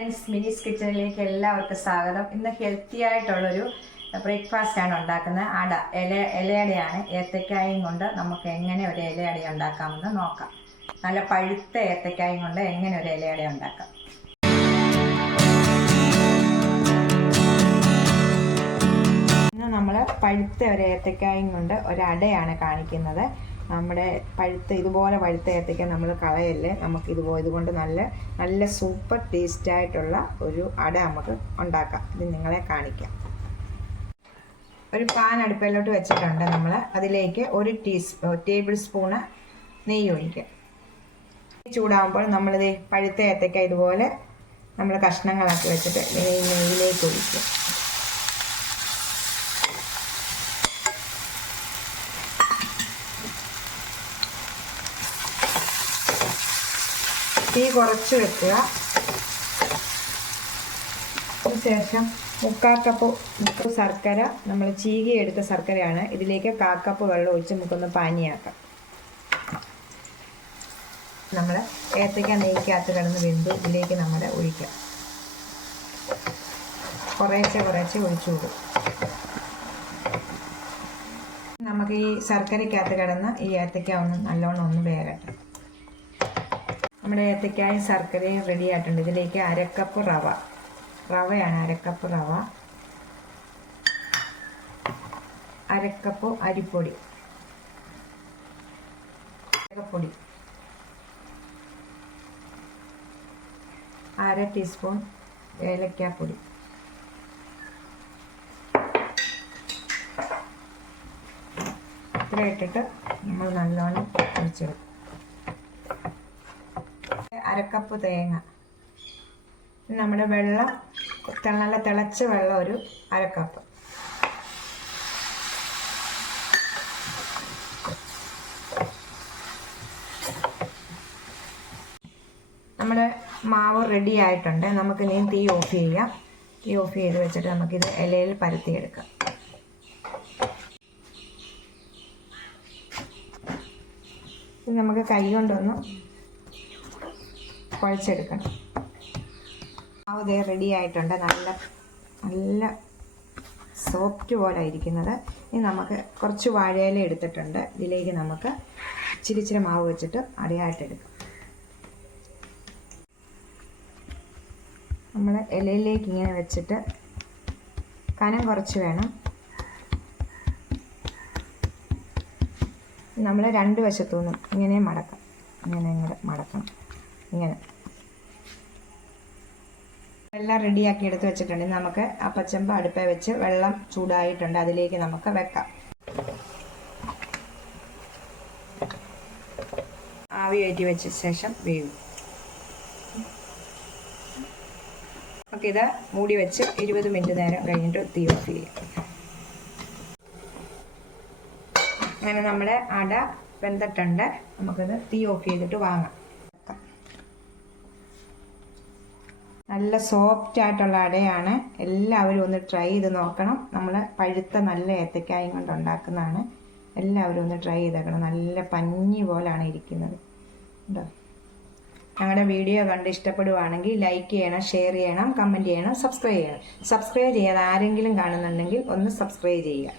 Friends മിനിസ് കിച്ചണിലേക്ക് എല്ലാവർക്കും സ്വാഗതം. ഇന്ന് ഹെൽത്തി ആയിട്ടുള്ളൊരു ബ്രേക്ക്ഫാസ്റ്റ് ആണ് ഉണ്ടാക്കുന്നത്. അട ഇല ഇലയടയാണ്. ഏത്തക്കായും കൊണ്ട് നമുക്ക് എങ്ങനെ ഒരു ഇലയട ഉണ്ടാക്കാമെന്ന് നോക്കാം. നല്ല പഴുത്ത ഏത്തക്കായും കൊണ്ട് എങ്ങനെ ഒരു ഇലയട ഉണ്ടാക്കാം. ഇന്ന് നമ്മൾ പഴുത്ത ഒരു ഏത്തക്കായും കൊണ്ട് ഒരു അടയാണ് കാണിക്കുന്നത്. നമ്മുടെ പഴുത്ത ഇതുപോലെ പഴുത്ത ഏത്തയ്ക്ക നമ്മൾ കളയല്ലേ? നമുക്ക് ഇതുപോലെ ഇതുകൊണ്ട് നല്ല നല്ല സൂപ്പർ ടേസ്റ്റായിട്ടുള്ള ഒരു അട നമുക്ക് ഉണ്ടാക്കാം. ഇത് നിങ്ങളെ കാണിക്കാം. ഒരു പാൻ അടുപ്പിലോട്ട് വെച്ചിട്ടുണ്ട് നമ്മൾ അതിലേക്ക് ഒരു ടീസ്പൂ ടേബിൾ സ്പൂണ് നെയ്യ് ഒഴിക്കുക ചൂടാകുമ്പോൾ നമ്മളിത് പഴുത്ത ഏത്തയ്ക്ക ഇതുപോലെ നമ്മൾ കഷ്ണങ്ങളാക്കി വെച്ചിട്ട് നെയ്യിലേക്ക് ഒഴിക്കുക തീ കുറച്ച് വെക്കുക. അതിനുശേഷം മുക്കാൽ കപ്പ് ശർക്കര നമ്മൾ ചീകി എടുത്ത ശർക്കരയാണ്. ഇതിലേക്ക് കാക്കപ്പ് വെള്ളം ഒഴിച്ച് നമുക്കൊന്ന് പാനിയാക്കാം. നമ്മൾ ഏത്തയ്ക്ക നെയ്ക്കകത്ത് കിടന്ന് വെന്ത് ഇതിലേക്ക് നമ്മൾ ഒഴിക്കാം. കുറേശ്ശെ കുറേശ്ശെ ഒഴിച്ചു കൊടുക്കും. നമുക്ക് ഈ ശർക്കരയ്ക്കകത്ത് കിടന്ന് ഈ ഏത്തയ്ക്ക ഒന്ന് നല്ലോണം ഒന്ന് വേകട്ടെ. നമ്മുടെ ഏത്തയ്ക്കായും ശർക്കരയും റെഡി ആയിട്ടുണ്ട്. ഇതിലേക്ക് അരക്കപ്പ് റവ. റവയാണ് അരക്കപ്പ് റവ. അരക്കപ്പ് അരിപ്പൊടി. പൊടി അര ടീസ്പൂൺ ഏലക്കാപ്പൊടി. ഇത്ര ഇട്ടിട്ട് നമ്മൾ നല്ലോണം ഒഴിച്ചെടുക്കും അരക്കപ്പ് തേങ്ങ. നമ്മുടെ വെള്ളം നല്ല തിളച്ച വെള്ളം ഒരു അരക്കപ്പ്. നമ്മുടെ മാവ് റെഡി ആയിട്ടുണ്ട്. നമുക്ക് ഇനിയും തീ ഓഫ് ചെയ്യാം. തീ ഓഫ് ചെയ്ത് വെച്ചിട്ട് നമുക്കിത് ഇലയിൽ പരത്തിയെടുക്കാം. നമുക്ക് കൈ കൊണ്ടൊന്ന് കുഴച്ചെടുക്കണം. മാവ് ദേ റെഡി ആയിട്ടുണ്ട്. നല്ല നല്ല സോഫ്റ്റ് പോലെ ഇരിക്കുന്നത്. ഇനി നമുക്ക് കുറച്ച് വാഴയില എടുത്തിട്ടുണ്ട്. ഇതിലേക്ക് നമുക്ക് ഇച്ചിരി ഇച്ചിരി മാവ് വെച്ചിട്ട് അടയായിട്ടെടുക്കാം നമ്മൾ ഇലയിലേക്ക് ഇങ്ങനെ വെച്ചിട്ട് കനം കുറച്ച് വേണം. നമ്മൾ രണ്ട് വശത്തു നിന്നും ഇങ്ങനെ മടക്കാം. ഇങ്ങനെ ഇങ്ങനെ മടക്കണം. ഇങ്ങനെ. എല്ലാം റെഡിയാക്കി എടുത്ത് വെച്ചിട്ടുണ്ട് നമുക്ക് നമുക്ക് അപ്പച്ചമ്പ് അടുപ്പേ വെച്ച് വെള്ളം ചൂടായിട്ടുണ്ട്. അതിലേക്ക് നമുക്ക് വെക്കാം. ആവി കയറ്റി വെച്ച ശേഷം വേവും. നമുക്കിത് മൂടി വെച്ച് ഇരുപത് മിനിറ്റ് നേരം കഴിഞ്ഞിട്ട് തീ ഓഫ് ചെയ്യാം. അങ്ങനെ നമ്മുടെ അട വെന്തിട്ടുണ്ട്. നമുക്കിത് തീ ഓഫ് ചെയ്തിട്ട് വാങ്ങാം. നല്ല സോഫ്റ്റ് ആയിട്ടുള്ള അടയാണ്. എല്ലാവരും ഒന്ന് ട്രൈ ചെയ്ത് നോക്കണം. നമ്മൾ പഴുത്ത നല്ല ഏത്തക്കായും കൊണ്ട് ഉണ്ടാക്കുന്നതാണ്. എല്ലാവരും ഒന്ന് ട്രൈ ചെയ്തേക്കണം. നല്ല പഞ്ഞി പോലാണ് ഇരിക്കുന്നത്. കേട്ടോ ഞങ്ങളുടെ വീഡിയോ കണ്ട് ഇഷ്ടപ്പെടുവാണെങ്കിൽ ലൈക്ക് ചെയ്യണം ഷെയർ ചെയ്യണം കമന്റ് ചെയ്യണം സബ്സ്ക്രൈബ് ചെയ്യണം. സബ്സ്ക്രൈബ് ചെയ്യാതെ ആരെങ്കിലും കാണുന്നുണ്ടെങ്കിൽ ഒന്ന് സബ്സ്ക്രൈബ് ചെയ്യുക.